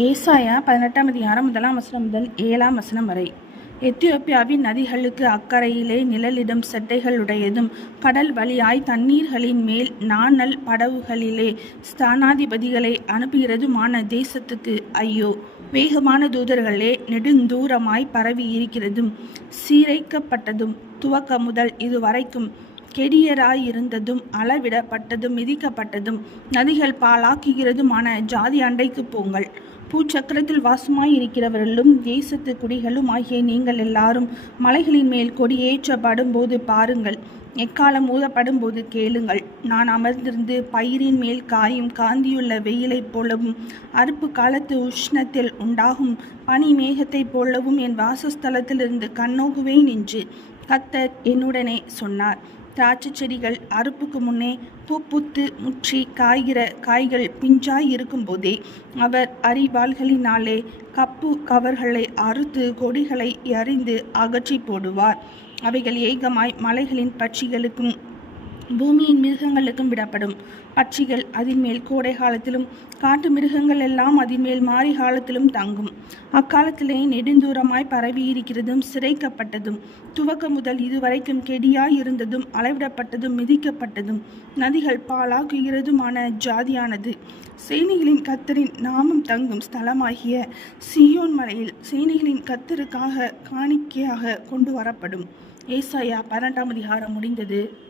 ஏசாயா பதினெட்டாம் அதிகாரம் முதலாம் வசனம் முதல் ஏழாம் வசனம் வரை. எத்தியோப்பியாவின் நதிகளுக்கு அக்கறையிலே நிழலிடும் செட்டைகளுடையதும் கடல் வழியாய் தண்ணீர்களின் மேல் நாணல் படவுகளிலே ஸ்தானாதிபதிகளை அனுப்புகிறதுமான தேசத்துக்கு ஐயோ! வேகமான தூதர்களே நெடுந்தூரமாய் பரவி இருக்கிறதும் சீரைக்கப்பட்டதும் துவக்க முதல் இதுவரைக்கும் கெடியராயிருந்ததும் அளவிடப்பட்டதும் மிதிக்கப்பட்டதும் நதிகள் பாலாக்குகிறதுமான ஜாதி அண்டைக்கு போங்கள். பூச்சக்கரத்தில் வாசமாய் இருக்கிறவர்களும் தேசத்து குடிகளும் ஆகிய நீங்கள் எல்லாரும் மலைகளின் மேல் கொடியேற்றப்படும் போது பாருங்கள். எக்காலம் ஊதப்படும் போது கேளுங்கள். நான் அமர்ந்திருந்து பயிரின் மேல் காயும் காந்தியுள்ள வெயிலைப் போலவும் அறுப்பு காலத்து உஷ்ணத்தில் உண்டாகும் பனி மேகத்தைப் போலவும் என் வாசஸ்தலத்திலிருந்து கண்ணோகுவேன் என்று கத்தர் என்னுடனே சொன்னார். திராட்சை செடிகள் அறுப்புக்கு முன்னே பூப்புத்து முற்றி காய்கிற காய்கள் பிஞ்சாய் இருக்கும்போதே அவர் அரிவாள்களினாலே கப்பு கவர்களை அறுத்து கொடிகளை எறிந்து அகற்றி போடுவார். அவைகள் ஏகமாய் மலைகளின் பட்சிகளுக்கும் பூமியின் மிருகங்களுக்கும் விடப்படும். பட்சிகள் அதின் மேல் கோடை காலத்திலும் காட்டு மிருகங்கள் எல்லாம் அதின் மேல் மாரி காலத்திலும் தங்கும். அக்காலத்திலே நெடுந்தூரமாய் பரவி இருக்கிறதும் சிறைக்கப்பட்டதும் துவக்கம் முதல் இதுவரைக்கும் கெடியாய் இருந்ததும் அளவிடப்பட்டதும் மிதிக்கப்பட்டதும் நதிகள் பாலாக்குகிறதுமான ஜாதியானது. சேனைகளின் கத்தரின் நாமம் தங்கும் ஸ்தலமாகிய சியோன் மலையில் சேனைகளின் கத்தருக்காக காணிக்கையாக கொண்டு வரப்படும். ஏசாயா பன்னெண்டாம் அதிகாரம் முடிந்தது.